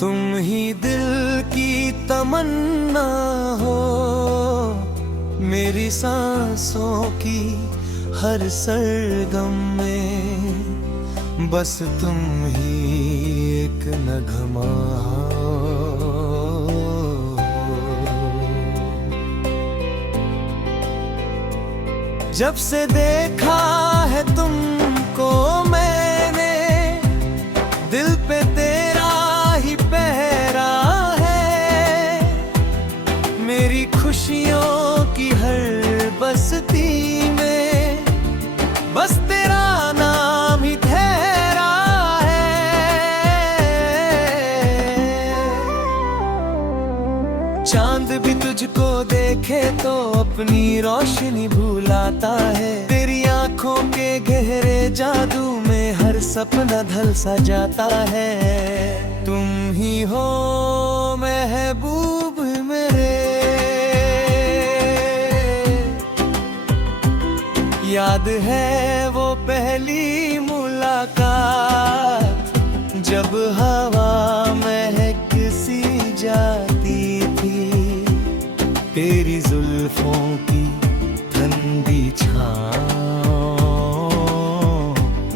तुम ही दिल की तमन्ना हो, मेरी सांसों की हर सरगम में बस तुम ही एक नगमा हो। जब से देखा है तुमको मैंने, दिल पे तेरा ही पहरा है। मेरी खुशियों की हर बस्ती में बस तेरा नाम ही ठहरा है। चांद भी तुझको देखे तो अपनी रोशनी भुलाता है। तेरी आंखों के गहरे जादू में हर सपना ढल सा जाता है। तुम ही हो महबूब मेरे, याद है वो पहली मुलाकात, जब हवा महक सी जाती थी। तेरी जुल्फों की ठंडी छाँव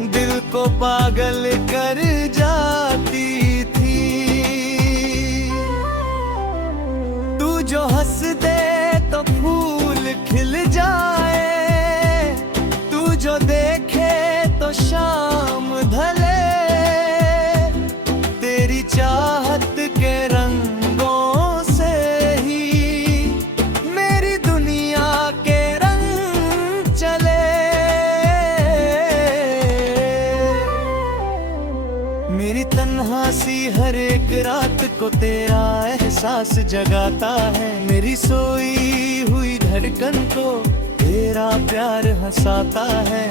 दिल को पागल कर जाती थी। तू जो हंस दे तो फूल खिल जाए, जो देखे तो शाम ढले। तेरी चाहत के रंगों से ही मेरी दुनिया के रंग चले। मेरी तन्हा सी हर एक रात को तेरा एहसास जगाता है। मेरी सोई हुई धड़कन को तेरा प्यार हंसाता है।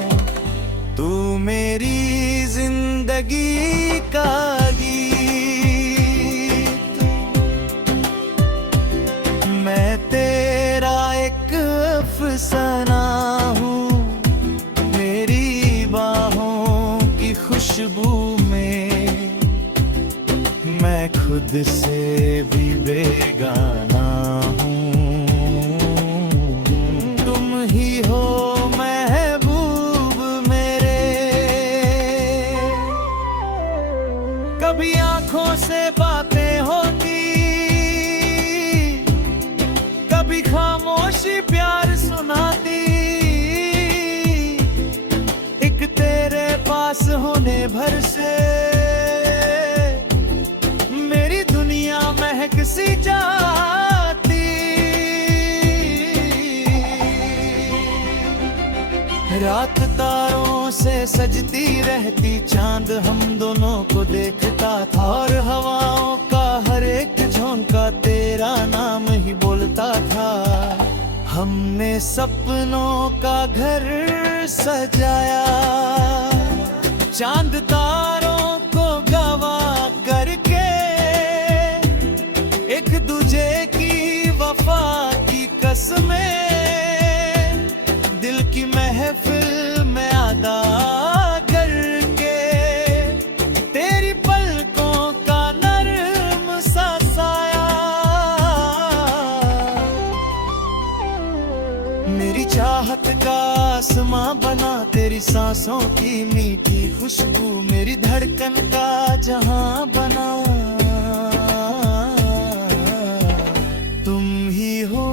तू मेरी जिंदगी का गीत, मैं तेरा एक अफसाना हूँ। मेरी बाहों की खुशबू में मैं खुद से भी बेगाना हूँ। कभी आंखों से बातें होती, कभी खामोशी प्यार सुनाती। एक तेरे पास होने भर से मेरी दुनिया महक सी जाती। रात तारों से सजती रहती, चांद हम दोनों को देखता था। और हवाओं का हर एक झोंका तेरा नाम ही बोलता था। हमने सपनों का घर सजाया, चांद तारों को गवा करके। एक दूजे की वफा की कसमें दिल की महफिल में अदा करके। तेरी पलकों का नर्म सा साया मेरी चाहत का आसमां बना। तेरी सांसों की मीठी खुशबू मेरी धड़कन का जहां बना। तुम ही हो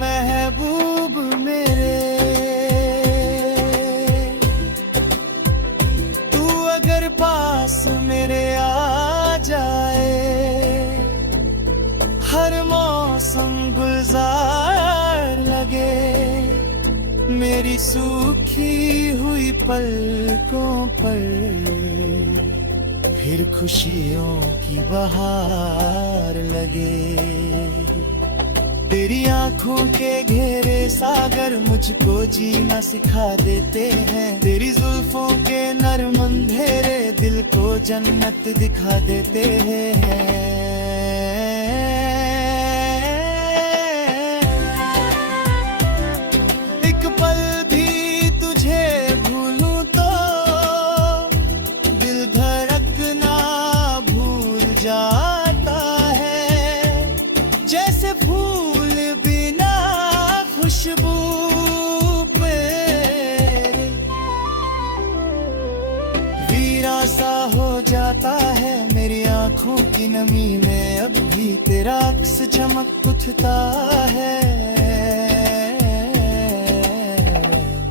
महबूब मेरे, अगर पास मेरे आ जाए। हर मौसम गुलजार लगे, मेरी सूखी हुई पलकों पर फिर खुशियों की बहार लगे। तेरी आंखों के घेरे सागर मुझको जीना सिखा देते हैं। तेरी जुल्फों के नरम अंधेरे दिल को जन्नत दिखा देते हैं। एक पल भी तुझे भूलूं तो दिल धड़कना भूल जा। मेरी आंखों की नमी में अब भी तेरा अक्स चमक उठता है।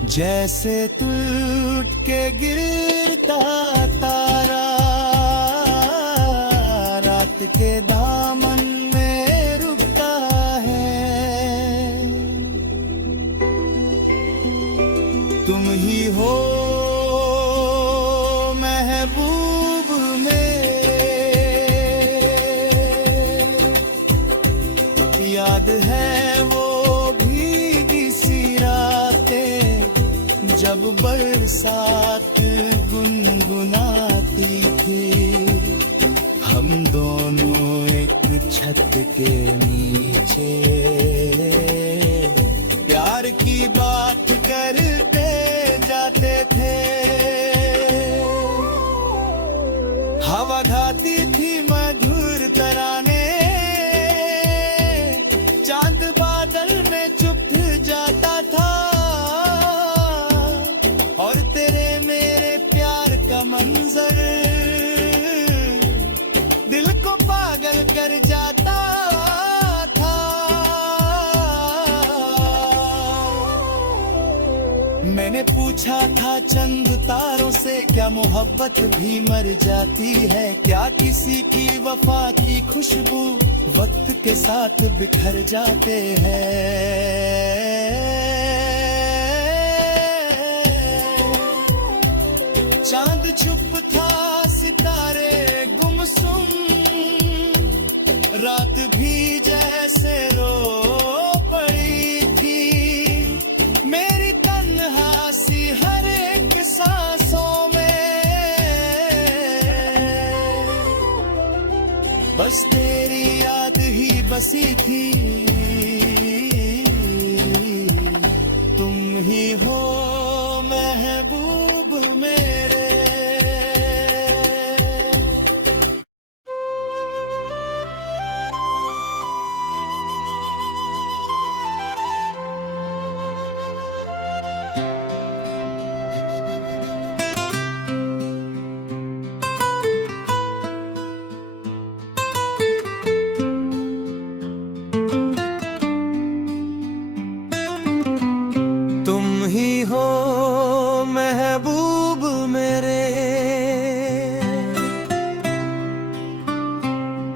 जैसे टूट के गिरता तारा रात के दामन में रुकता है। तुम ही हो महबूब मेरे, याद है वो भीगी सी रातें जब बरसात गुनगुनाती थी। हम दोनों एक छत के नीचे प्यार की बात करते जाते थे। हवा गाती थी मधुर तराने, चांद बादल में चुप जाता था। और तेरे मेरे प्यार का मंजर दिल को पागल कर जाता था। मैंने पूछा था चंद तारों से, क्या मोहब्बत भी मर जाती है? क्या किसी की वफा की खुशबू वक्त के साथ बिखर जाते हैं? चांद चुप था, सितारे गुमसुम, रात भी जैसे रो पड़ी थी। मेरी तन्हासी हर एक सांसों में, बस तेरी याद ही बसी थी। तुम ही हो महबूब मेरे। तुम ही हो महबूब मेरे,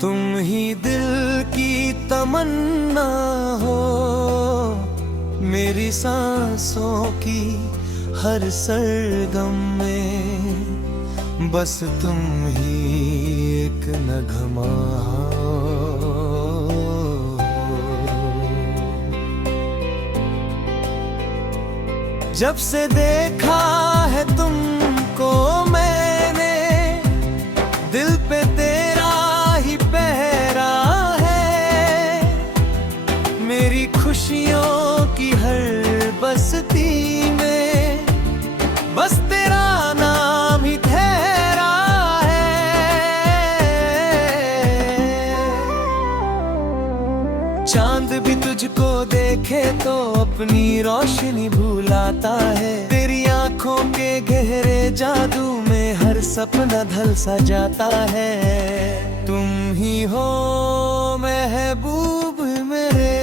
तुम ही दिल की तमन्ना हो। मेरी सांसों की हर सरगम में बस तुम ही एक नगमा हो। जब से देखा है तुमको मैंने, दिल पे तेरा ही पहरा है। मेरी खुशियों की हर बस्ती में बस तेरा नाम ही ठहरा है। चांद भी तुझको देखे तो अपनी रोशनी भुलाता है। तेरी आंखों के गहरे जादू में हर सपना ढल सा जाता है। तुम ही हो महबूब मेरे,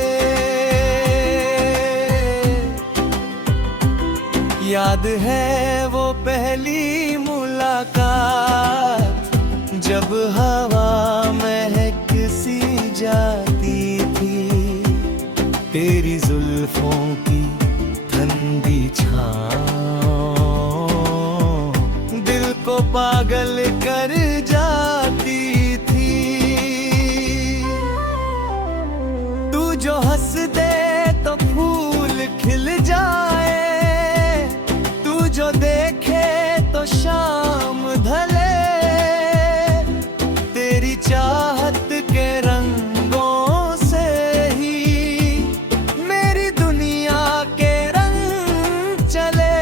याद है वो पहली मुलाकात जब हवा महक सी जाती थी। तेरी जुल्फों की ठंडी छाँव दिल को पागल कर जाती थी। तू जो हंस दे तो फूल खिल जाए, तू जो देखे तो शाम ढले। तेरी चाहत के रंगों से ही मेरी दुनिया के रंग चले।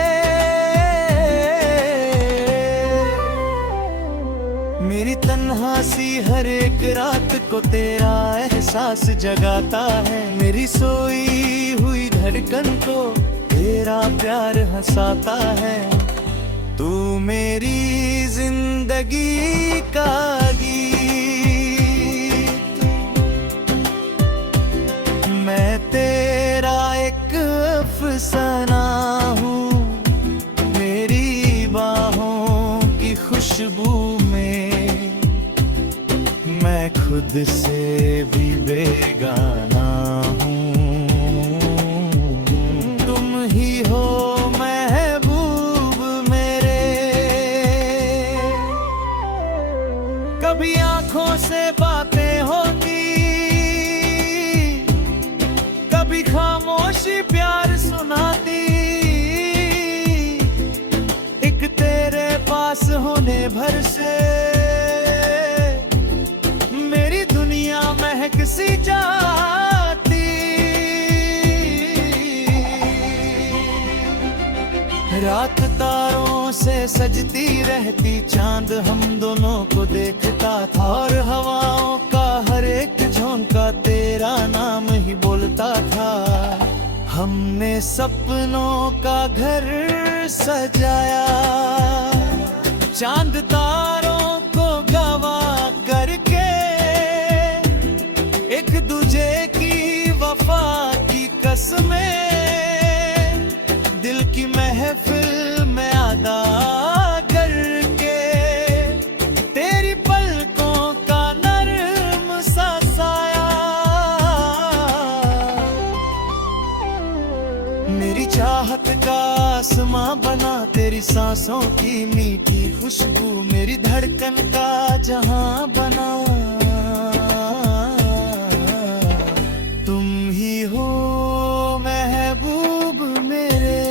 मेरी तन्हा सी हर एक रात को तेरा एहसास जगाता है। मेरी सोई हुई धड़कन को तेरा प्यार हंसाता है। तू मेरी जिंदगी का मैं खुद से भी बेगाना हूँ। तुम ही हो महबूब मेरे। कभी आंखों से बातें होती, कभी खामोशी प्यार सुनाती। एक तेरे पास होने भर से मेरी दुनिया महक सी जाती। रात तारों से सजती रहती, चांद हम दोनों को देखता था। और हवाओं का हर एक झोंका तेरा नाम ही बोलता था। हमने सपनों का घर सजाया, चांद तारों को गवा करके। एक दूजे की वफा की कसमें दिल की महफिल में अदा करके। तेरी पलकों का नर्म सा साया मेरी चाहत का आसमां बना। तेरी सांसों की मीठी खुशबू मेरी धड़कन का जहां बना। तुम ही हो महबूब मेरे।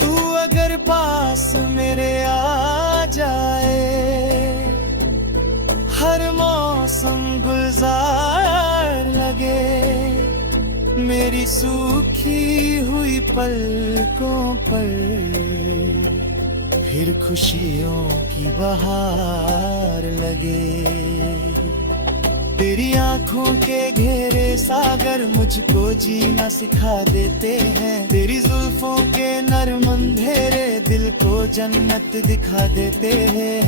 तू अगर पास मेरे आ जाए, हर मौसम गुलजार लगे। मेरी सूखी हुई पलकों पर फिर खुशियों की बहार लगे। तेरी आंखों के घेरे सागर मुझको जीना सिखा देते हैं। तेरी जुल्फों के नरम अंधेरे दिल को जन्नत दिखा देते हैं।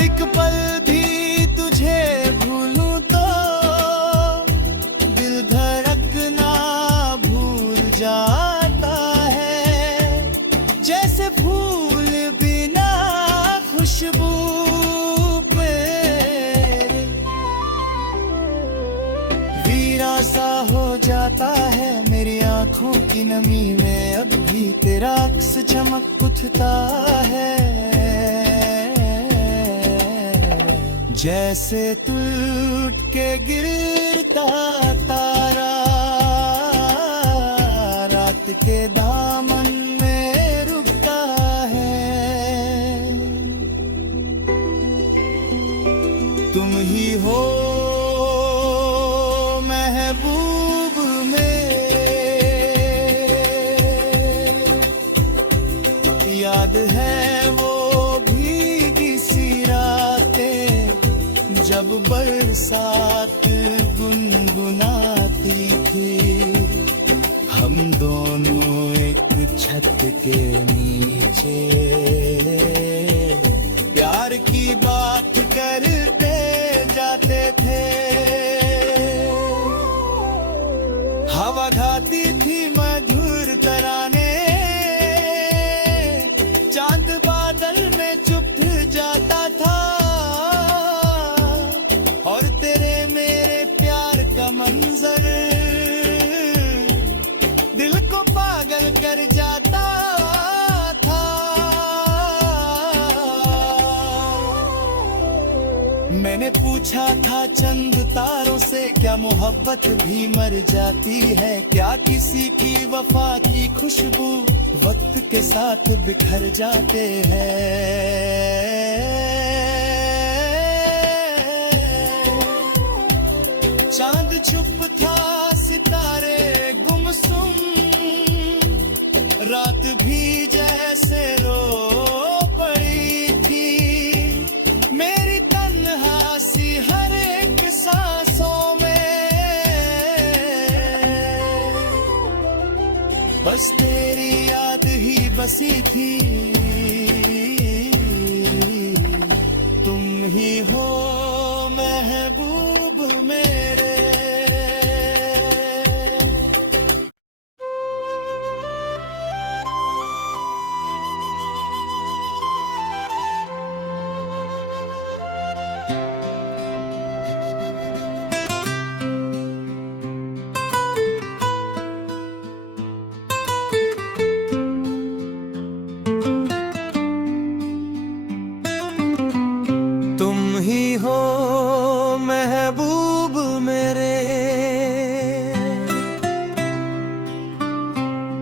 एक पल भी तुझे भूलूं तो दिल धड़कना भूल जाता है। जैसे फूल बिना खुशबू पे वीरा सा हो जाता है। मेरी आंखों की नमी में अब भी तेरा अक्स चमक उठता है। जैसे टूट के गिरता तारा रात के दामन में रुकता है। तुम ही हो महबूब मेरे। याद है वो भीगी सी रातें जब बरसात गुनगुनाती थी। हम दोनों एक छत के नीचे प्यार की बात करते जाते थे। हवा गाती थी मधुर तराने, चांद बादल में चुप जाता था। और तेरे मेरे प्यार का मंजर दिल को पागल कर जाता था। मैंने पूछा था चंद तारों से, क्या मोहब्बत भी मर जाती है? क्या किसी की वफा की खुशबू वक्त के साथ बिखर जाते हैं? चांद चुप था, सितारे गुमसुम, रात भी जैसे रो पड़ी थी। मेरी तन्हासी हर एक सांसों में, बस तेरी याद ही बसी थी। तुम ही हो महबूब मेरे।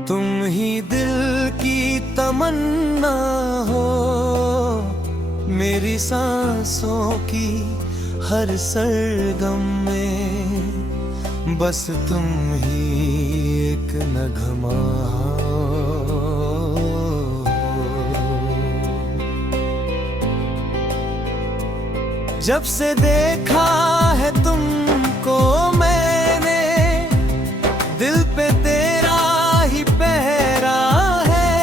तुम ही दिल की तमन्ना हो, मेरी सांसों की हर सरगम में बस तुम ही एक नगमा हो। जब से देखा है तुमको मैंने, दिल पे तेरा ही पहरा है।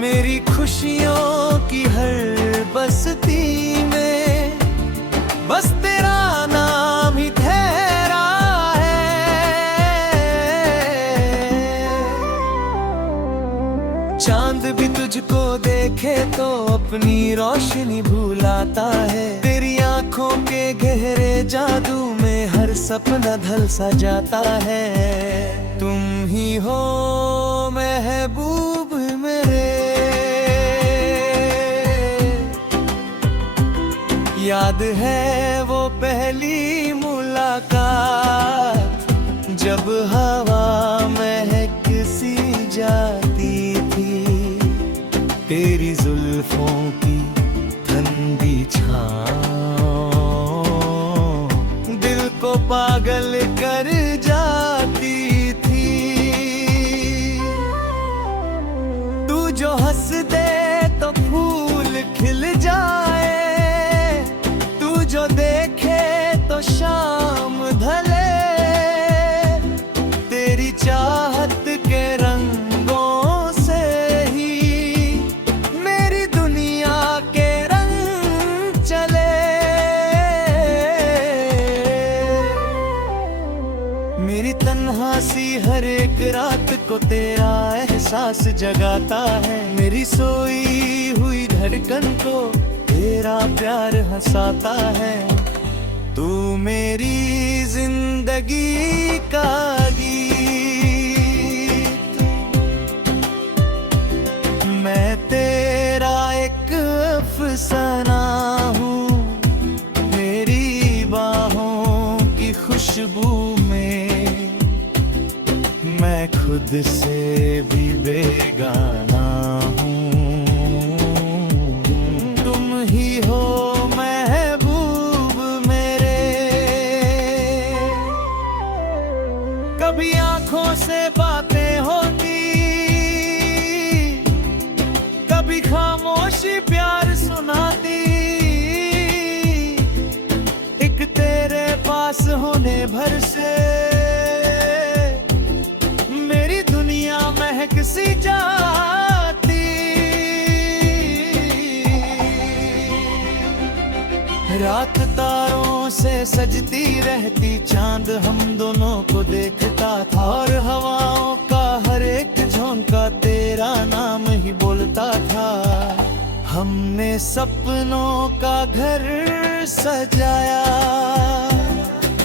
मेरी खुशियों की हर बस्ती में बस तेरा नाम ही ठहरा है। चांद भी तुझको देखे तो अपनी रोशनी भुलाता है। तेरी आंखों के गहरे जादू में हर सपना ढल सा जाता है। तुम ही हो महबूब मेरे, याद है वो पहली मुलाकात, जब हवा महक सी जाती थी। तेरी जुल्फों की ठंडी छाँव दिल को पागल कर जाती थी। तू जो हंस दे तो फूल खिल जाए, जो देखे तो शाम ढले। तेरी चाहत के रंगों से ही मेरी दुनिया के रंग चले। मेरी तन्हा सी हर एक रात को तेरा एहसास जगाता है। मेरी सोई हुई धड़कन को तेरा प्यार हंसाता है। तू मेरी जिंदगी का गीत, मैं तेरा एक अफसाना हूँ। मेरी बाहों की खुशबू में मैं खुद से भी बेगाना हूँ। कभी आंखों से बातें होती, कभी खामोशी प्यार सुनाती। एक तेरे पास होने भर से मेरी दुनिया महक सी जाती। रात तारों से सजती रहती, चांद हम दोनों को देखता था। और हवाओं का हर एक झोंका तेरा नाम ही बोलता था। हमने सपनों का घर सजाया,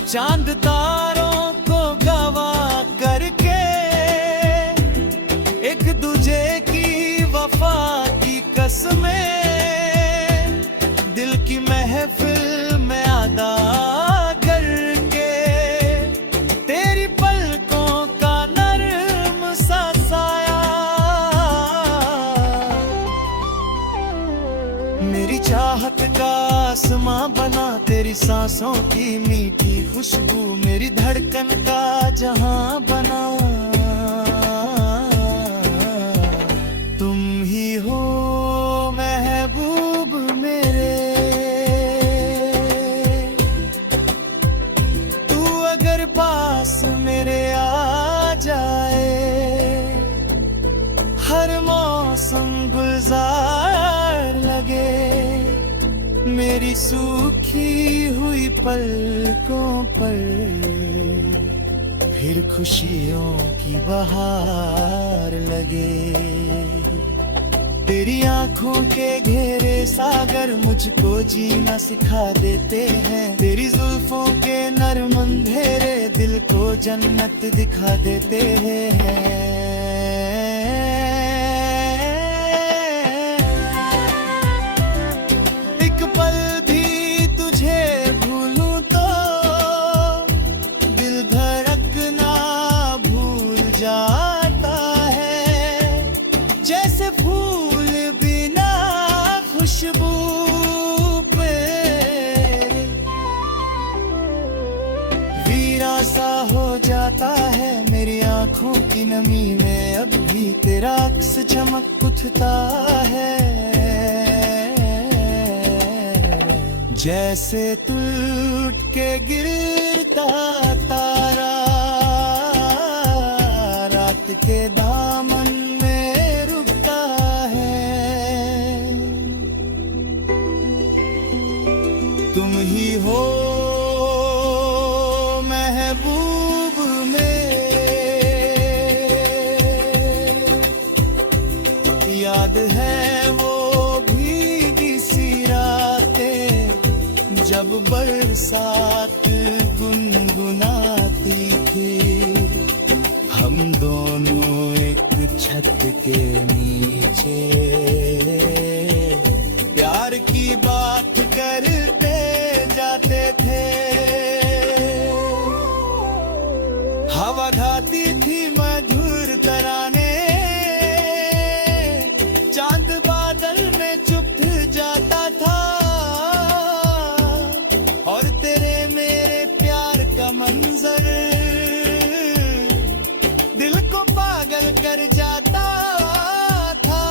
चांद तारों को गवा करके। एक दूजे की वफा की कसमें दिल की महफिल में अदा करके। तेरी पलकों का नर्म सा साया मेरी चाहत का आसमां बना। तेरी सांसों की मीठी खुशबू मेरी धड़कन का जहां बना। तुम ही हो महबूब मेरे, अगर पास मेरे आ जाए। हर मौसम गुलजार लगे, मेरी सूखी हुई पलकों पर फिर खुशियों की बहार लगे। तेरी आंखों के घेरे सागर मुझको जीना सिखा देते हैं। तेरी जुल्फों के नरम अंधेरे दिल को जन्नत दिखा देते हैं। एक पल भी तुझे भूलूं तो दिल धड़कना भूल जा। मेरी आंखों की नमी में अब भी तेरा अक्स चमक उठता है, जैसे टूट के गिरता तारा रात के दामन में रुकता है। तुम ही हो महबूब मेरे, याद है वो भीगी सी रातें जब बरसात गुनगुनाती थी, हम दोनों एक छत के नीचे प्यार की बात करते जाते थे। हवा गाती थी मधुर तराने, चांद बादल में चुप जाता था, और तेरे मेरे प्यार का मंजर दिल को पागल कर जाता था।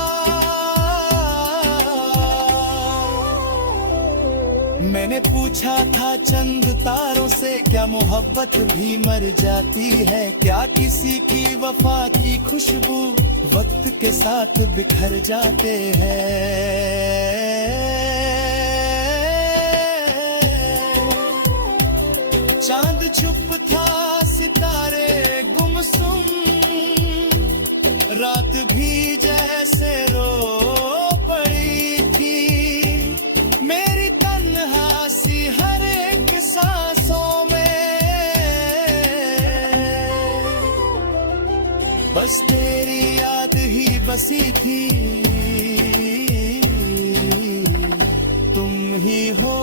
मैंने पूछा था चंद तारों से, क्या मोहब्बत भी मर जाती है? क्या किसी की वफा की खुशबू वक्त के साथ बिखर जाते हैं? चांद चुप था, सितारे गुमसुम, रात भी जैसे रो पड़ी थी, मेरी तन्हासी हर एक सांसों में, बस तेरी याद ही बसी थी। तुम ही हो